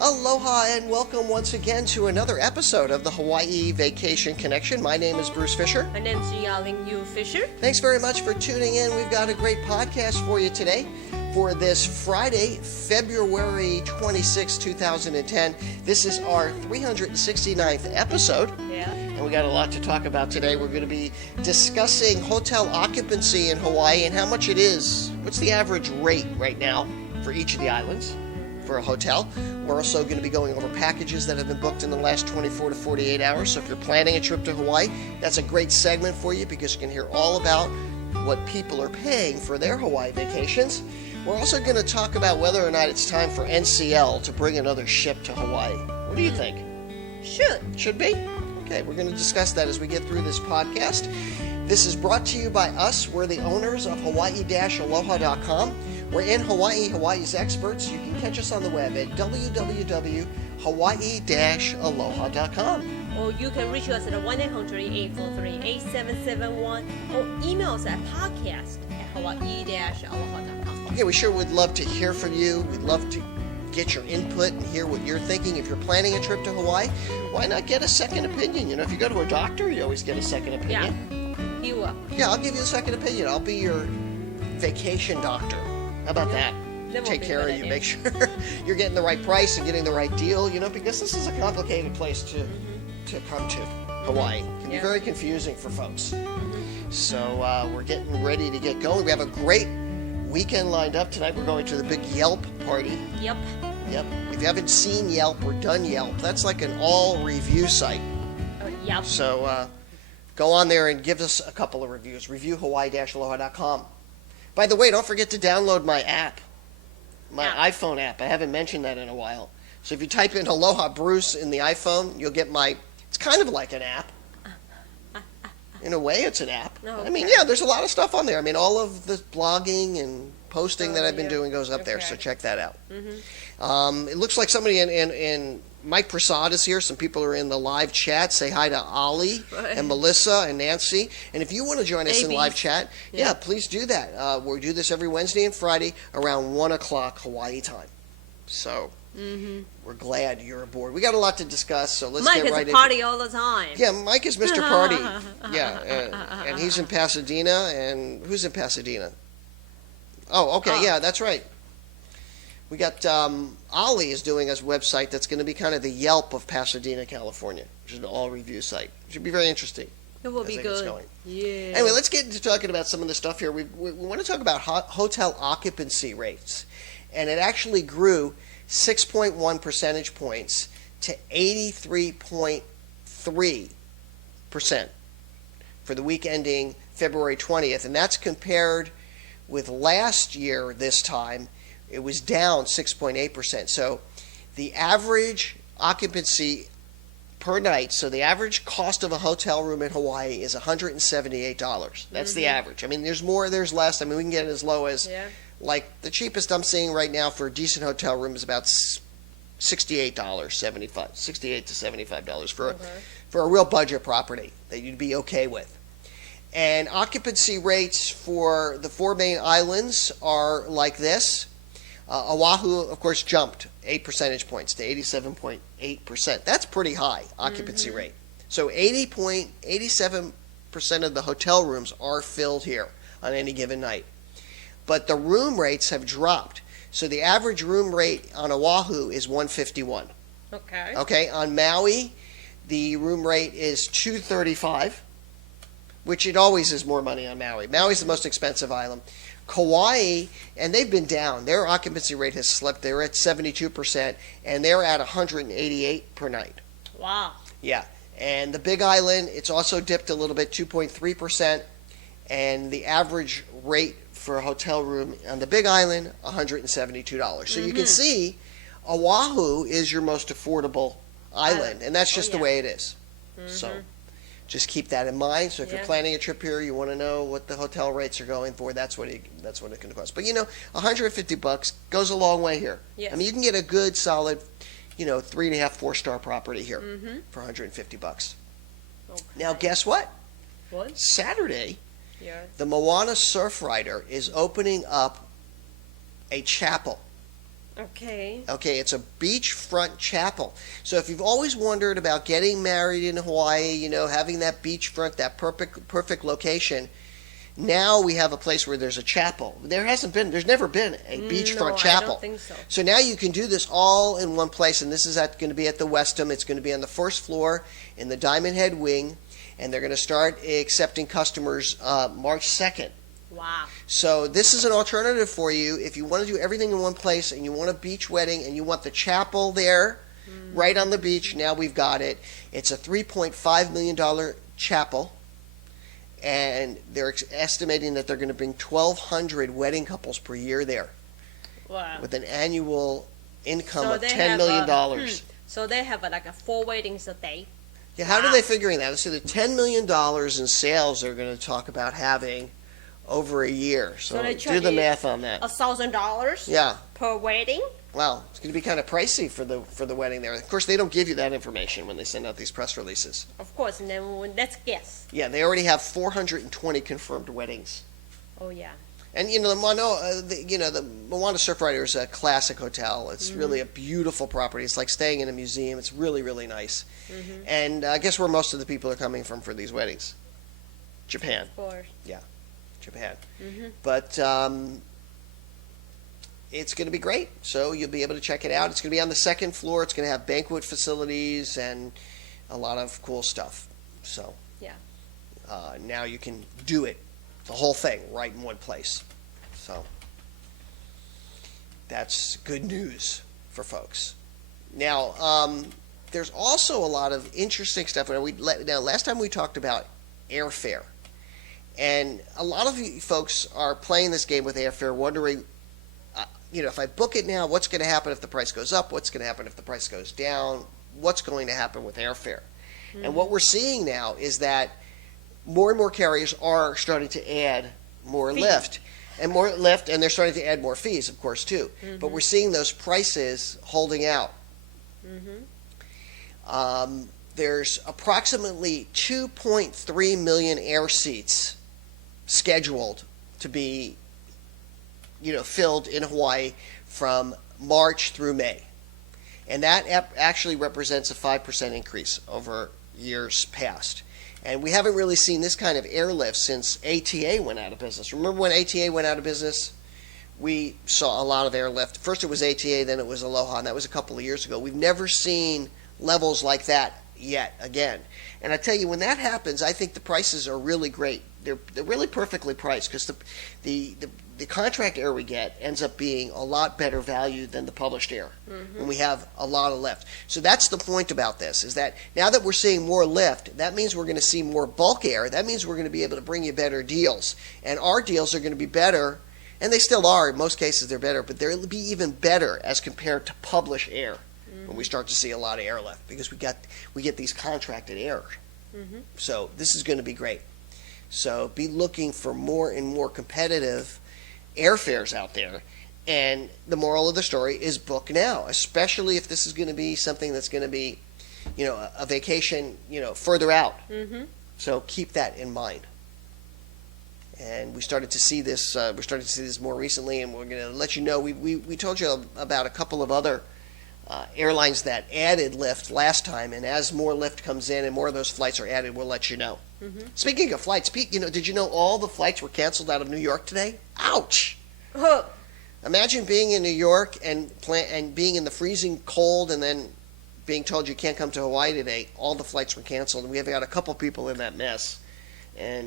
Aloha and welcome once again to another episode of the Hawaii Vacation Connection. My name is Bruce Fisher. My name is Yaling Yu Fisher. Thanks very much for tuning in. We've got a great podcast for you today for this Friday, February 26, 2010. This is our 369th episode. Yeah. And we got a lot to talk about today. We're going to be discussing hotel occupancy in Hawaii and how much it is. What's the average rate right now for each of the islands for a hotel? We're also going to be going over packages that have been booked in the last 24 to 48 hours. So if you're planning a trip to Hawaii, that's a great segment for you because you can hear all about what people are paying for their Hawaii vacations. We're also going to talk about whether or not it's time for NCL to bring another ship to Hawaii. What do you think? Should be? Okay, we're going to discuss that as we get through this podcast. This is brought to you by us. We're the owners of Hawaii-Aloha.com. We're in Hawaii, Hawaii's experts. You can catch us on the web at www.hawaii-aloha.com. Or you can reach us at 1-800-843-8771 or email us at podcast@hawaii-aloha.com. Okay, we sure would love to hear from you. We'd love to get your input and hear what you're thinking. If you're planning a trip to Hawaii, why not get a second opinion? You know, if you go to a doctor, you always get a second opinion. Yeah, he will. Yeah, I'll give you a second opinion. I'll be your vacation doctor. How about that? Take care of you, make sure you're getting the right price and getting the right deal, you know, because this is a complicated place to come to. Hawaii can be very confusing for folks. So we're getting ready to get going. We have a great weekend lined up tonight. We're going to the big Yelp party. Yep. If you haven't seen Yelp or done Yelp, that's like an all review site. Yep. So go on there and give us a couple of reviews. Review Hawaii-Aloha.com. By the way, don't forget to download my app, my iPhone app. I haven't mentioned that in a while. So if you type in Aloha Bruce in the iPhone, you'll get it's kind of like an app. In a way, it's an app. Okay. I mean, yeah, there's a lot of stuff on there. I mean, all of the blogging and posting that I've been doing goes up there, so check that out. It looks like somebody in Mike Prasad is here. Some people are in the live chat. Say hi to Ollie and Melissa and Nancy. And if you want to join us in live chat, please do that. We do this every Wednesday and Friday around 1 o'clock Hawaii time. So we're glad you're aboard. We got a lot to discuss, so let's get right into it. Mike is a party all the time. Yeah, Mike is Mr. Party. Yeah, and he's in Pasadena. And who's in Pasadena? Oh, okay, yeah, that's right. We got Ollie is doing a website that's going to be kind of the Yelp of Pasadena, California, which is an all-review site. It should be very interesting. It will be good. Yeah. Anyway, let's get into talking about some of the stuff here. We want to talk about hotel occupancy rates, and it actually grew 6.1 percentage points to 83.3% for the week ending February 20th, and that's compared with last year this time. It was down 6.8%. So the average occupancy per night, so the average cost of a hotel room in Hawaii is $178. That's the average. I mean, there's more, there's less. I mean, we can get it as low as, like, the cheapest I'm seeing right now for a decent hotel room is about $68 to $75 for a real budget property that you'd be okay with. And occupancy rates for the four main islands are like this. Oahu, of course, jumped 8 percentage points to 87.8%. That's pretty high occupancy rate. So 87% of the hotel rooms are filled here on any given night. But the room rates have dropped. So the average room rate on Oahu is $151. Okay. On Maui, the room rate is $235, which it always is more money on Maui. Maui's the most expensive island. Kauai, and they've been down. Their occupancy rate has slipped. They're at 72%, and they're at $188 per night. Wow. Yeah. And the Big Island, it's also dipped a little bit, 2.3%, and the average rate for a hotel room on the Big Island, $172. So you can see Oahu is your most affordable island, and that's just the way it is. So just keep that in mind. So if you're planning a trip here, you want to know what the hotel rates are going for. That's what it can cost. But $150 goes a long way here. Yes. I mean, you can get a good, solid, 3.5, 4-star property here for $150. Okay. Now, guess what? What? Saturday, the Moana Surfrider is opening up a chapel Okay. Okay, it's a beachfront chapel. So if you've always wondered about getting married in Hawaii, having that beachfront, that perfect location, now we have a place where there's a chapel. There's never been a beachfront chapel. I don't think so. So now you can do this all in one place, and this is going to be at the Westham. It's going to be on the first floor in the Diamond Head wing, and they're going to start accepting customers March 2nd. Wow. So this is an alternative for you if you want to do everything in one place and you want a beach wedding and you want the chapel there right on the beach. Now we've got it. It's a $3.5 million chapel, and they're estimating that they're going to bring 1,200 wedding couples per year there. Wow. With an annual income of they $10 million. So they have like a 4 weddings a day. Yeah, how are they figuring that? So the $10 million in sales they're going to talk about having over a year. So they do the charge math on that. $1,000 Yeah. per wedding? Well, it's going to be kind of pricey for the wedding there. Of course, they don't give you that information when they send out these press releases. Of course, and then let's guess. Yeah, they already have 420 confirmed weddings. Oh, yeah. And the Moana Surfrider is a classic hotel. It's really a beautiful property. It's like staying in a museum. It's really, really nice. And guess where most of the people are coming from for these weddings? Japan. Of course. Yeah, Japan. But it's going to be great. So you'll be able to check it out. It's going to be on the second floor. It's going to have banquet facilities and a lot of cool stuff. So Yeah. now you can do it, the whole thing, right in one place. So that's good news for folks. Now, there's also a lot of interesting stuff. Now, last time we talked about airfare. And a lot of you folks are playing this game with airfare, wondering, if I book it now, what's going to happen if the price goes up? What's going to happen if the price goes down? What's going to happen with airfare? And what we're seeing now is that more and more carriers are starting to add more lift. And they're starting to add more fees, of course, too. But we're seeing those prices holding out. There's approximately 2.3 million air seats scheduled to be, filled in Hawaii from March through May. And that actually represents a 5% increase over years past. And we haven't really seen this kind of airlift since ATA went out of business. Remember when ATA went out of business? We saw a lot of airlift. First it was ATA, then it was Aloha, and that was a couple of years ago. We've never seen levels like that yet again. And I tell you, when that happens, I think the prices are really great. They're really perfectly priced because the contract air we get ends up being a lot better value than the published air when we have a lot of lift. So that's the point about this, is that now that we're seeing more lift, that means we're going to see more bulk air. That means we're going to be able to bring you better deals. And our deals are going to be better, and they still are. In most cases, they're better, but they'll be even better as compared to published air when we start to see a lot of airlift, because we get these contracted errors. So this is going to be great. So be looking for more and more competitive airfares out there. And the moral of the story is book now, especially if this is going to be something that's going to be, a vacation, further out. So keep that in mind. And we started to see this. We're starting to see this more recently, and we're going to let you know. We told you about a couple of other airlines that added lift last time, and as more lift comes in and more of those flights are added, we'll let you know. Speaking of flights, did you know all the flights were canceled out of New York today? Ouch! Imagine being in New York and being in the freezing cold, and then being told you can't come to Hawaii today. All the flights were canceled, and we have got a couple people in that mess. And